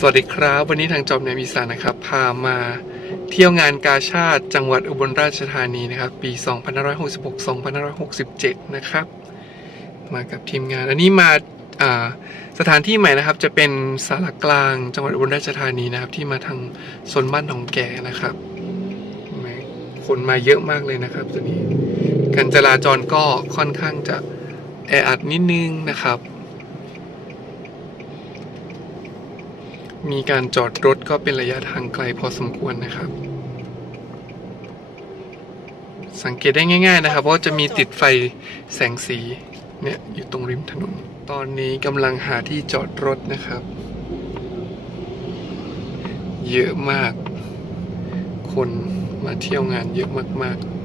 สวัสดีครับ วันนี้ทางจอมในวีสานะครับ พามาเที่ยวงานกาชาติจังหวัดอุบลราชธานีนะครับ ปี 2566-2567 นะครับ มากับทีมงาน อันนี้มาาสถานที่ใหม่นะครับ จะเป็นสารกลางจังหวัดอุบลราชธานีนะครับ ที่มาทางโซนบ้านหนองแก่นะครับคนมาเยอะมากเลยนะครับตัวนี้การจราจรก็ค่อนข้างจะแออัดนิดนึงนะครับ มีการจอดรถก็เป็นระยะทางไกลพอสมควรนะครับ สังเกตได้ง่าย ๆนะครับ เพราะว่าจะมีติดไฟแสงสีเนี่ยอยู่ตรงริมถนน ตอนนี้กำลังหาที่จอดรถนะครับ เยอะมาก คนมาเที่ยวงานเยอะมากๆ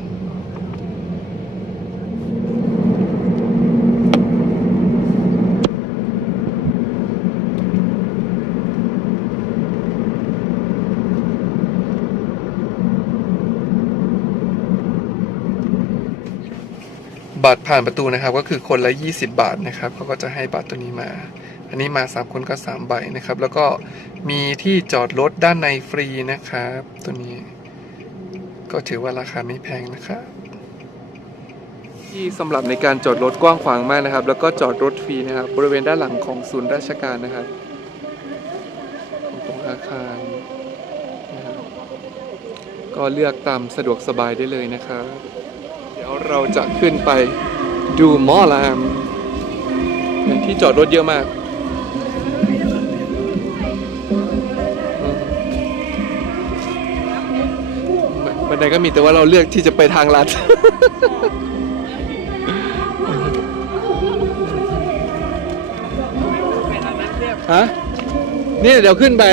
บัตรผ่านประตูนะครับ ก็คือคนละ 20 บาทนะครับเขาก็จะให้บัตรตัวนี้มา อันนี้มา 3 คนก็ 3 ใบนะครับ แล้วก็มีที่จอดรถด้านในฟรีนะครับ ตัวนี้ ก็ถือว่าราคาไม่แพงนะครับที่สำหรับในการจอดรถกว้างขวางมากนะครับ แล้วก็จอดรถฟรีนะครับ บริเวณด้านหลังของศูนย์ราชการนะครับของตรงอาคารนะครับก็เลือกตามสะดวกสบายได้เลยนะครับ เดี๋ยวเราจะขึ้นไปดูหมอลามที่จอดรถเยอะมากอืมบันไดก็มีแต่ว่าเราเลือกที่จะไปทางลัดฮะนี่เดี๋ยวขึ้นไป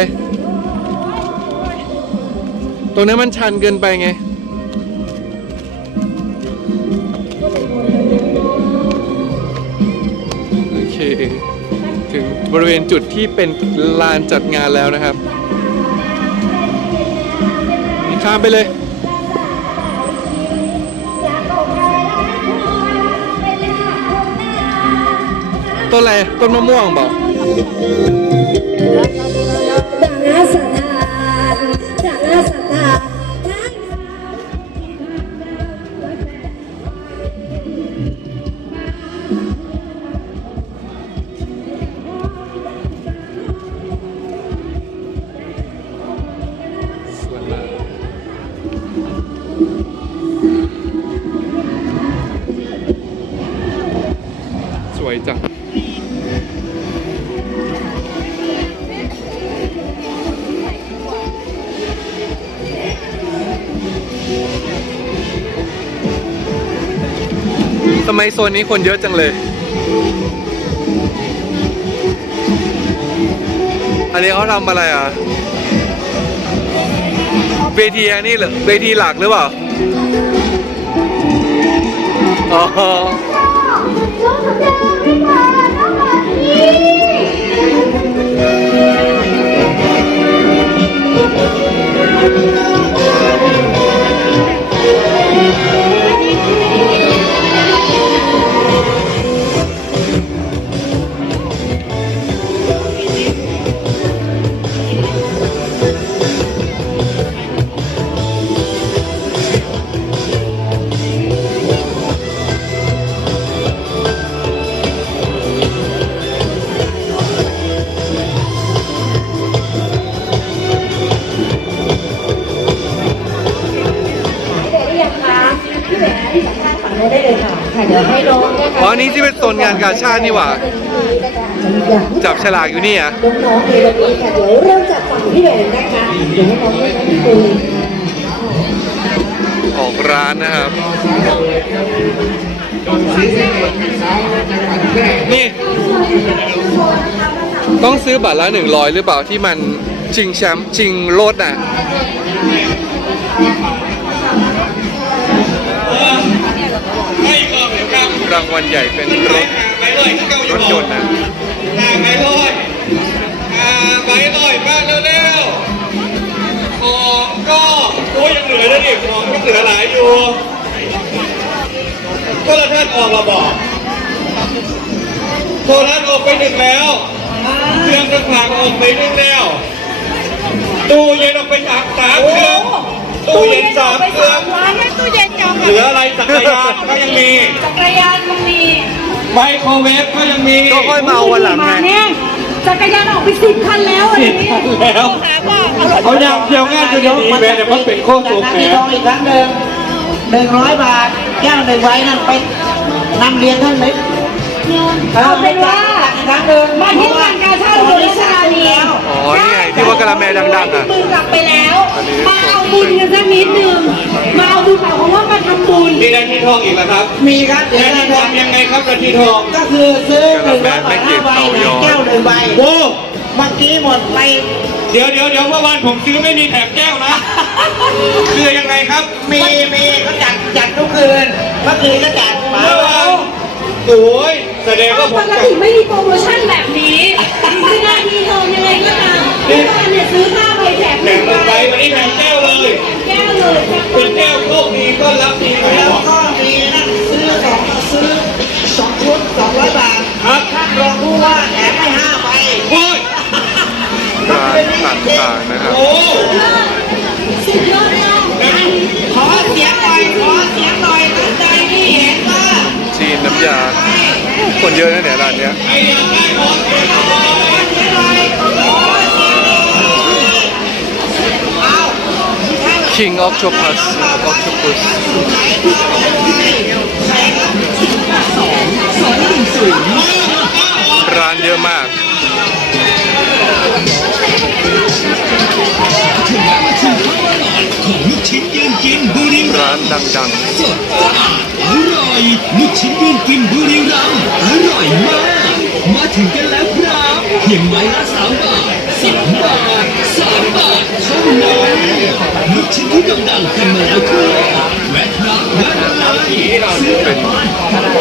ตรงนั้นมันชันเกินไปไง บริเวณจุดที่เป็นลานจัดงานแล้วนะครับข้ามไปเลยต้นอะไรต้นมะม่วงบอก โซนนี้คนเยอะจังเลย อันนี้เขาทำอะไรอะ เวทีอันนี้เหรอ เวทีหลักหรือเปล่า อ๋อานกาชาตินี่หว่า จับฉลากอยู่นี่อะน้องๆในวันนี้ค่ะเดี๋ยวเริ่มจากฝั่งพี่แหวนนะคะเดี๋ยวให้น้องให้น้องพี่คุยออกร้านนะครับ นี่ ต้องซื้อบัตรละหนึ่งร้อยหรือเปล่าที่มันชิงแชมป์ชิงโลดน่ะรางวัลใหญ่เป็นรถ รถยนต์นะไปลอยอ่าไปลอยมาเร็วๆของก็โอ้ยยังเหลือนะดิของยังเหลือหลายอยู่ก็ละท่านออกมาบอกโทรทัศน์ออกไปหนึ่งแล้วเครื่องกระถางออกไปนึงแล้วตู้เย็นออกไปสามสามเครื่องตู้เย็นสามเครื่องร้านไม่ตู้เย็นจองเหลืออะไรจักรยานก็ยังมีจักรยานมันมี ไมโครเวฟก็ยังมีก็ค่อยมาเอาวันหลังไงมาเนี่ยจักรยานออกไปสิบคันแล้วอะไรนี้แล้วหาว่าเอารถเขาอยากเที่ยวงานจะยกแม่เดี๋ยวมันเป็นโค้งสูงแหที่ทองอีกครั้งหนึ่งหนึ่งร้อยบาทแก้วหนึ่งไว้นั่นไปนำเรียนท่านเลยเอาเป็นว่า อีกครั้งหนึ่งมาที่งานกาชาติอุบลราช ธานีอ๋อนี่ไงที่ว่ากะละแมดังๆอะมือกลับไปแล้วอันนี้มาเอาบุญกันสักนิดหนึ่งมาเอาบุญหมายความว่ามาทำบุญ มีได้ที่ทองอีกแล้วครับมีครับเดี๋ยวได้เราที่ทองยังไงครับนาทีทอง ก็คือซื้อหนึ่งร้อยบาทห้าใบแก้วหนึ่งใบโอ้เมื่อกี้หมดไปเดี๋ยวเดี๋ยวเดี๋ยวเมื่อวานผมซื้อไม่มีแถมแก้วนะคือยังไงครับ มีมีก็จัดจัดทุกคืนเมื่อคืนก็จัดมาเมื่อวานโอ้ยแสดงว่าผปมกติไม่มีโปรโมชั่นแบบนี้ซื้อนาทีทอ ซื้อวาเนี่ยซื้อห้าใบแถมหแถนึ่มงหนึ่งใบใบวันนี้แถมแก้วเลยแก้วเลยจากเป็นแก้วโชคดีก็รับดีแล้แล้ววก็มีนั่นซื้อสองซื้อสองชุดสองร้อยบาทครับท่านรองผู้ว่าแถมให้ห้าใบโอ้ยร้านต่างๆนะครับ โอ้สุดยอดมากขอเสียงหน่อยขอเสียงหน่อยตั้งใจที่เห็นว่าจีนน้ำยา คนเยอะนะเนี่ยร้านเนี้ย ใครอยากได้ของเสีย King Octopus นะครับ Octopus ร้านเยอะมาก ลูกชิ้นยืนกินบุรีรัร้านดังสดสะอาดอร่อยลูกชิ้นยืนกินบุรีรัมย์อร่อยมาก มาถึงกันแล้วครับเพียงไม้ละสามบาทสามบา ทสามบาทเท่านั้นลูกชิ้นที่โด่งดังกันมาแล้วครับแวะครับแวะเลยซื้อๆเป็น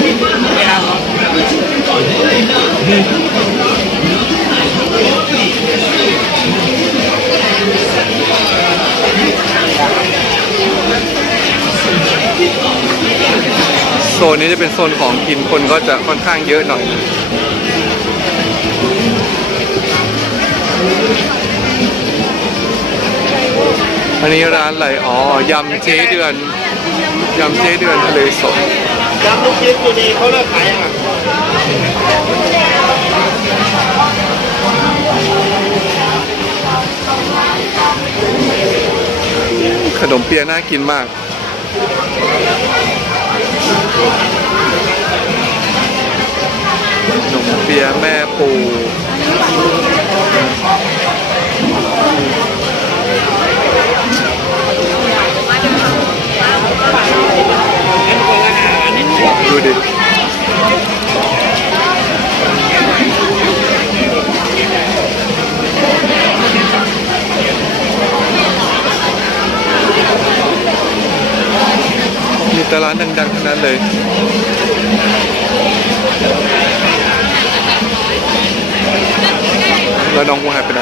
ที่บ้านนะครับมาชิมกันก่อนได้เลยนะเดินเข้ามาครับน้ำไหนก็ปีโซนนี้จะเป็นโซนของกินคนก็จะค่อนข้างเยอะหน่อย อันนี้ร้านอะไรอ๋อยำเจ๊เดือนยำเจ๊เดือนทะเลสดยำลูกชิ้นอยู่ดีเขาเลิกขายยังอะขนมเปี๊ยะน่ากินมากขนมเปี๊ยะแม่ปู ดูดิมีแต่ร้านดังๆทั้งนั้นเลยแล้วน้องกูหายไปไหน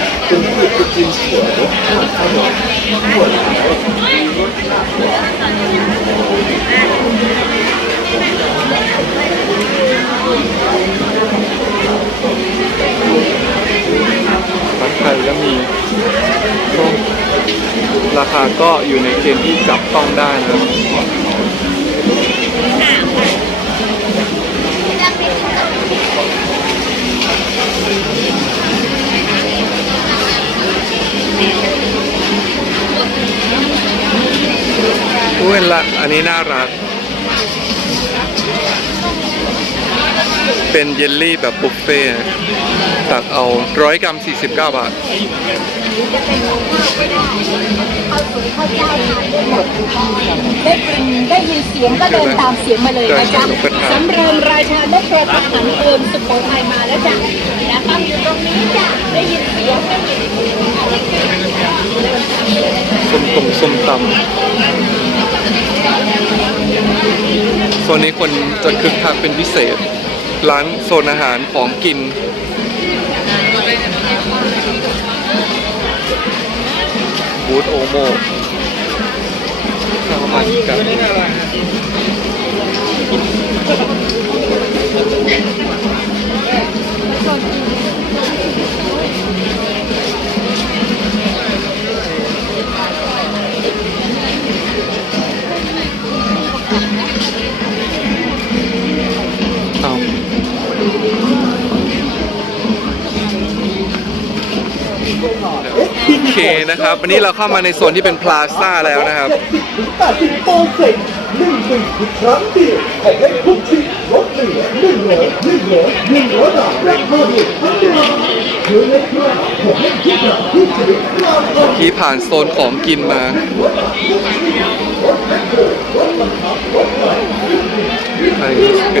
ผัดไทยก็มีราคาก็อยู่ในเกณฑ์ที่จับต้องได้นะครับ อุ้ยละอันนี้น่ารัก เป็นเยลลี่แบบบุฟเฟ่ต์ตักเอาร้อยกรัม49 บาทได้กลิ่นได้ยินเสียงก็เดินตามเสียงมาเลยนะจ๊ะสำเริงราชาได้โปรดทหารเอิมสุโขทัยมาแล้วจ้ะ และตั้งอยู่ตรงนี้จ้ะได้ยินเสียงได้ยินเสียงส้มตำส้มตำโซนนี้คนจะคึกคักเป็นพิเศษ ร้านโซนอาหารของกินบูธโอโมข้าวมันกัน โอเคนะครับ วันนี้เราเข้ามาในโซนที่เป็นพลาซ่าแล้วนะครับ80เปอร์เซ็นต์หนึ่งปีอีกครั้งเดียวให้ได้ทุกชิ้นลดเหลือหนึ่งร้อยหนึ่งร้อยหนึ่งร้อยบาทราคาเดียวทั้งเดือนเดือนละครั้งผมให้ทุกอย่างที่ชีวิตราคาที่ผ่านโซนของกินมาอันนี้เป็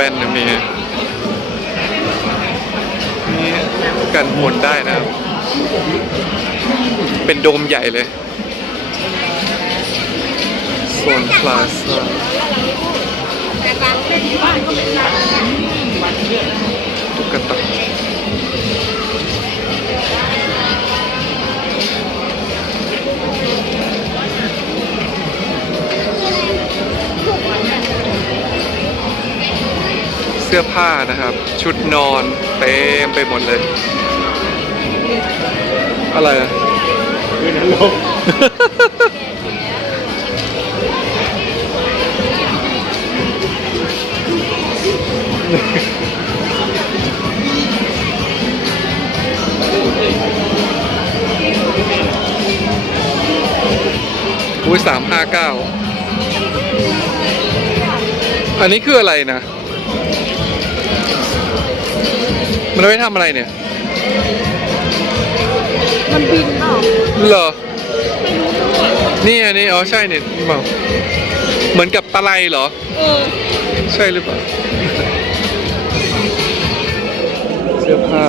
ว่นมีนี่กันฝนได้นะครับ เป็นโดมใหญ่เลยโซนพลาซ่าตุ๊กตา สื้อผ้านะครับ ชุดนอนเต็มไปหมดเลย อะไรอะอุ้ยสามห้าเก้าอันนี้คืออะไรนะ มันเอาไว้ทำอะไรเนี่ย มันบินออกเหรอ นี่อันนี้อ๋อใช่เนี่ยเปล่าเหมือนกับตะไลเหรอ เออ ใช่หรือเปล่า เสื้อผ้า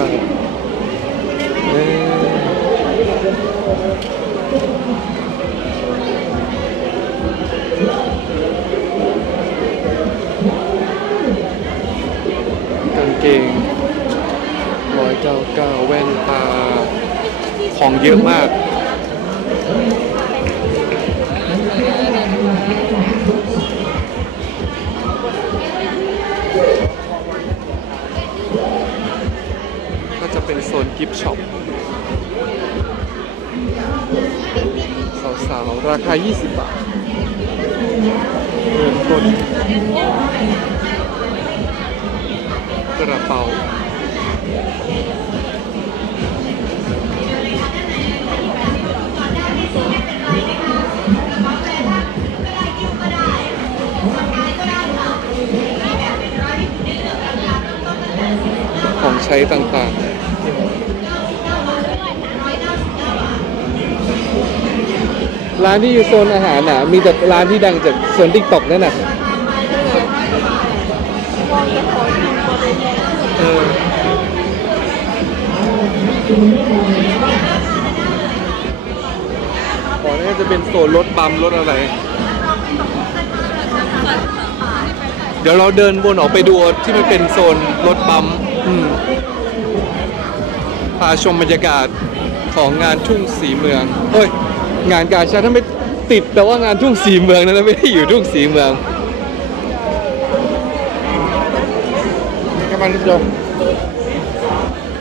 รอยเกา999 แว่นตา ของเยอะมาก ก็จะเป็นโซนกิฟช็อปสาวๆ ราคา 20 บาทเงินมต้นกระเป๋า ช้ต่างๆร้านที่อยู่โซนอาหารน่ะ มีแต่ร้านที่ดังจากโซนติ๊กต็อกนั่นน่ะเออก็จะเป็นโซนรถบัมรถอะไร เดี๋ยวเราเดินวนออกไปดูที่มันเป็นโซนรถบัม พาชมบรรยากาศของงานทุ่งสีเมืองเฮ้ย งานกาชาดถ้าไม่ติดแต่ว่างานทุ่งสีเมืองนะไม่ได้อยู่ทุ่งสีเมืองกำลังจบ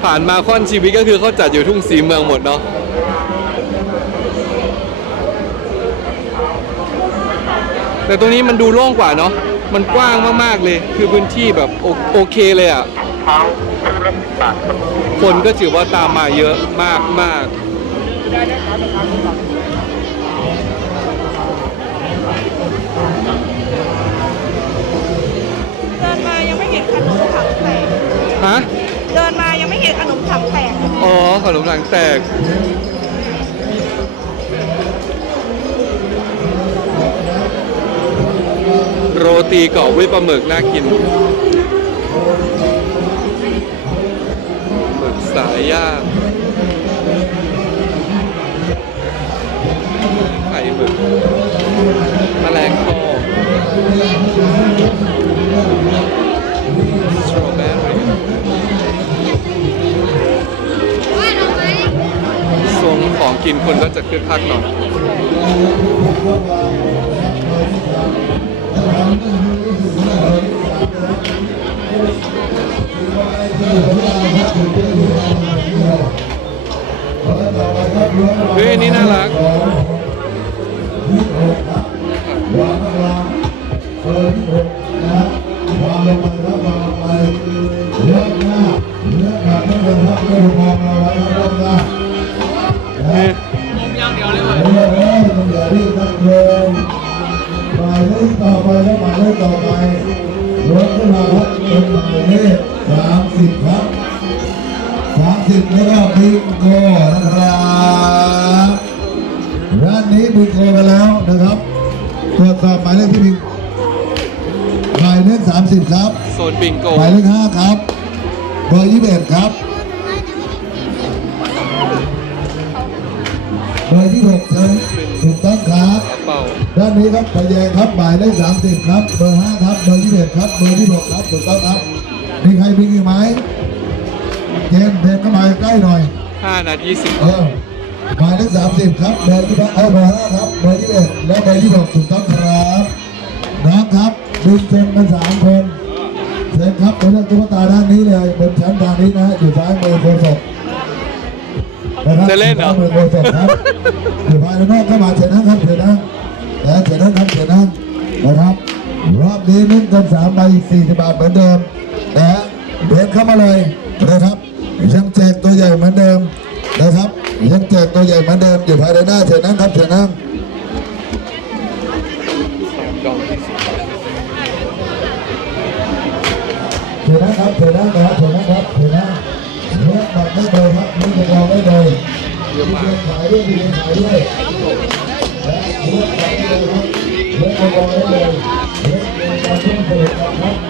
ผ่านมาค่อนชีวิตก็คือเขาจัดอยู่ทุ่งสีเมืองหมดเนาะแต่ตรงนี้มันดูโล่งกว่าเนาะมันกว้างมากๆเลย คือพื้นที่แบบโอโอเคเลยอะ่ะ คนก็ถือว่าตามมาเยอะมากมากเดินมายังไม่เห็นขนมถังแตก ฮะ เดินมายังไม่เห็นขนมถังแตก อ๋อขนมถังแตก โรตีกรอบด้วยปลาหมึกน่ากินหมึก สายย่างไข่หมึกแมลงทองสตรอเบอรี่ทรงของกินคนก็จะคึกคักหน่อย เฮ้ยนี่น่ารักวางข้างล่างเบอร์ที่หกนะวางลงไปครับวางลงไปเลือกหน้าเลือกหน้าไม่เป็นครับไม่ถูกมองเราไว้ครับรอบหน้านะผมยาวเดียวเลยว่ะเออเออต้องอย่ารีบนักเรียนหมายเลขต่อไปแล้วหมายเลขต่อไปรถขึ้นมาครับเป็นหมายเลข สามสิบครับสามสิบแล้วก็บิงโกนะครับร้านนี้บิงโกกันแล้วนะครับตรวจสอบหมายเลขที่บิงหมายเลขสามสิบครับโซนบิงโกหมายเลขห้าครับเบอร์ยี่สิบเอ็ดครับเบอร์ที่หกครับถูกต้องครับกระเป๋าด้านนี้ครับไฟแดงครับหมายเลขสามสิบครับ เบอร์ห้าครับ เบอร์ยี่สิบเอ็ดครับ เบอร์ที่หกครับ ถูกต้องครับ มีใครมีอีกไหมเจมส์เดินเข้ามาใกล้หน่อย5นาทีเออหมายเลขสามสิบครับเบอร์ที่เอาเบอร์ห้าครับเบอร์ยี่สิบเอ็ดและเบอร์ที่หกถูกต้องครับน้องครับดึงเซ็นกันสามคนเซ็นครับไปเลือกตุ๊กตาด้านนี้เลยบนชั้นทางนี้นะอยู่ซ้ายมือโคศกนะครับจะเล่นเหรอซ้ายมือโคศกครับอยู่ภายในนอกเข้ามาเชิญนะครับเชิญนะแต่เชิญนะครับเชิญนะนะครับรอบนี้เล่นกันสามใบสี่สิบบาทเหมือนเดิม นะเดินเข้ามาเลยนะครับ ยังแจกตัวใหญ่เหมือนเดิมนะครับ ยังแจกตัวใหญ่เหมือนเดิมอยู่ภายในหน้าเชิญนะครับเชิญนะดอกที่สิบเชิญนะครับเชิญนะครับเชิญนะครับเชิญนะเลือกบัตรไม่เลยครับนี่เลือกรองไม่เลยเยอะมากขายด้วยมีขายด้วยเลือกบัตรไม่เลยครับเลือกรองไม่เลยเลือกการช่วยเหลือครับเลือกเลยนะครับ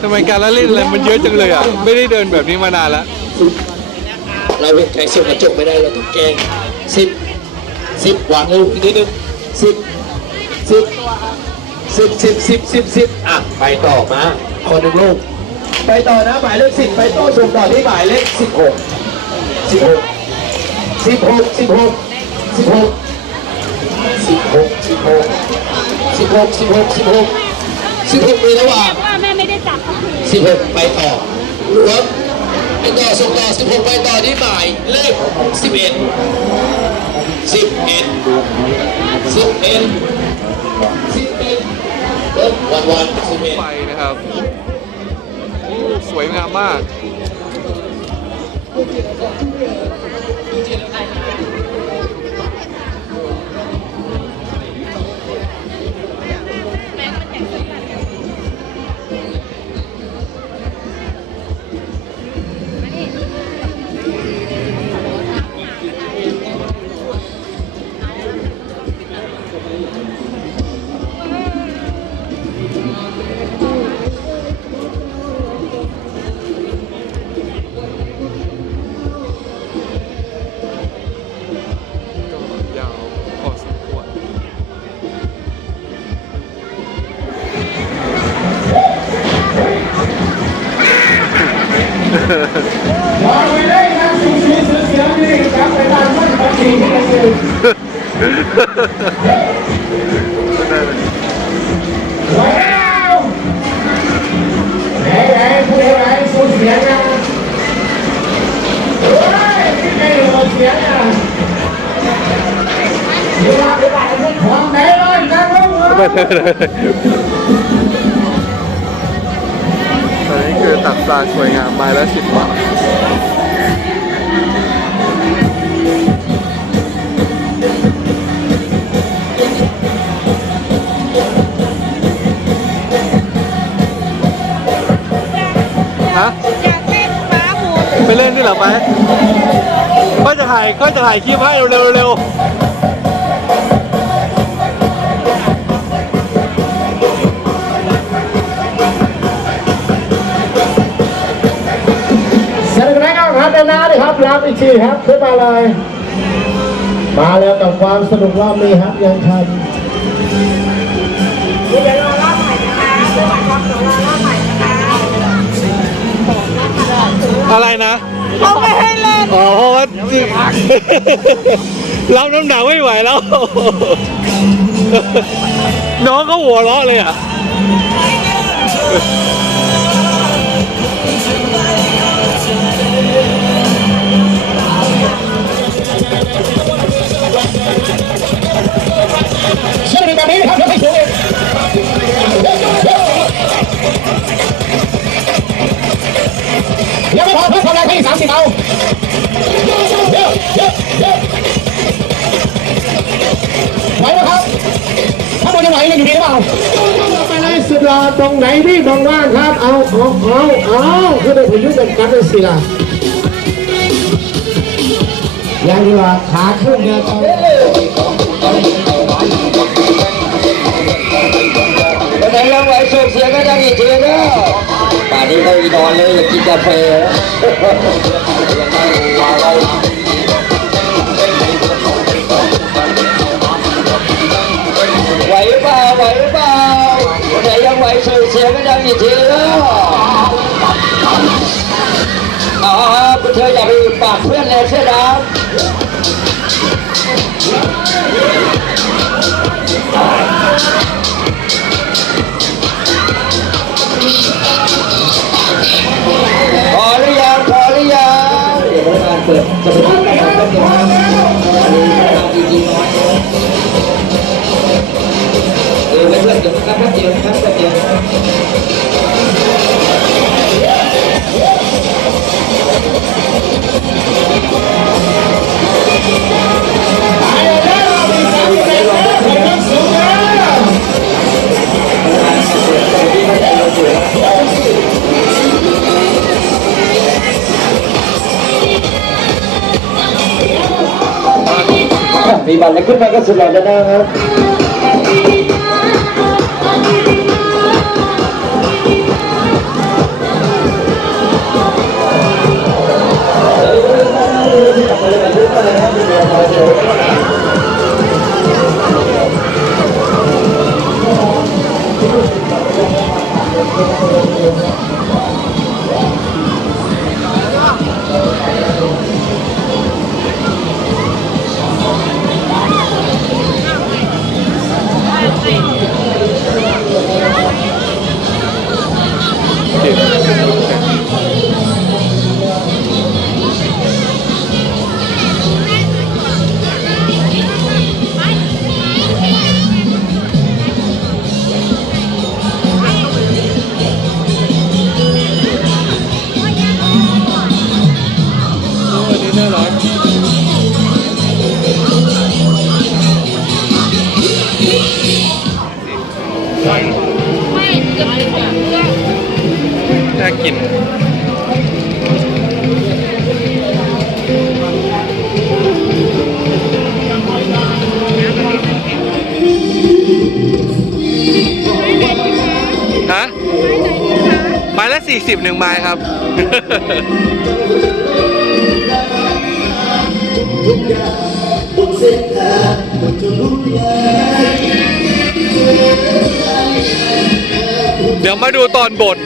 ทำไมการละเล่นอะไรมันเยอะจังเลยอะ ไม่ได้เดินแบบนี้มานานแล้ว เราเป็นใครส่งกระจกไม่ได้เราต้องแกล้งสิบสิบวางลงอีกนิดนึงสิบสิบสิบสิบสิบสิบสิบอะไปต่อมาคนหนึ่งลูกไปต่อนะหมายเลขสิบไปโต้ส่งต่อที่หมายเลขสิบหกสิบหกสิบหกสิบหกสิบหกสิบหกสิบหกสิบหกสิบหกสิบหก 16มีระหว่างว่าแม่ไม่ได้จับเขาคือ16 ไปต่อรวมไปต่อส่งต่อสิบหกไปต่อที่หมายเลขสิบเอ็ดสิบเอ็ดสิบเอ็11 11 11 11วันวันสิบเอ็ดไปนะครับ สวยงามมาก อนนี้คือตักปลาสวยงามไม้ละสิบบาทฮะอยากเล่นม้าหมุนไปเล่นด้วยเหรอไปก็จะถ่ายก็จะถ่ายคลิปให้เร็วๆ ครับรับอีกทีครับขึ้นมาเลย มาแล้วกับความสนุกรอบนี้ครับยังทันเดี๋ยวรอรอบใหม่นะคะเดี๋ยวรอรอบใหม่นะคะอะไรนะเขาไม่ให้เล่นอ๋อเพราะว่าจริงรับน้ำหนักไม่ไหวแล้ว น้องก็หัวเราะเลยอะ อตรงไหนที่มองว่างครับ เอาเอาเอาเอาคือได้ประยุกต์กันเลยสิล่ะยังดีกว่าขาขึ้นเดียวกันวันไหนยังไหวส่งเสียงก็ยังอีกทีนะป่านนี้ไม่นอนเลยอยากกินกาแฟไหวเปล่าไหวเปล่าวัน ไหนยังไหวส่งเสียงก็ยังอีกทีแล้วอ๋อเธออย่าไปปากเพื่อนเลยเสื้อดำพอหรือยังพอหรือยังเดี๋ยวพนักงานเปิดจะเป็นการทำก็เดี๋ยวอันนี้ทำจริงๆน้อยเออไม่เพื่อนเดี๋ยวนะครับเดี๋ยวนะครับ มีบัตรแล้วขึ้นไปก็สุดหล่อจะได้ครับ điểm. หนึ่งไม้ครับ เดี๋ยวมาดูตอนบท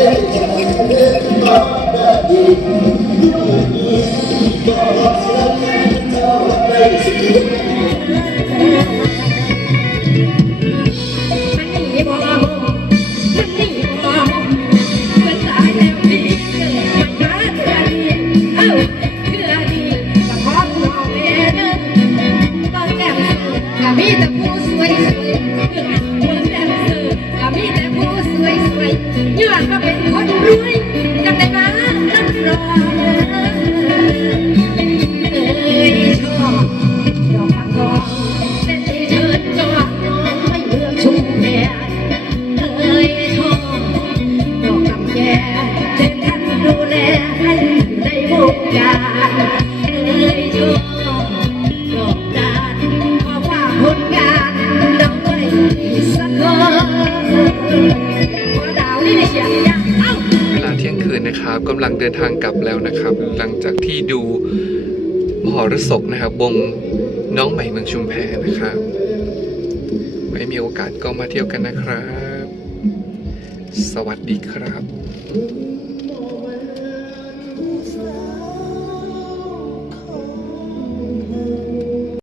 Thank you. วงน้องใหม่เมืองชุมแพนะครับไม่มีโอกาสก็มาเที่ยวกันนะครับ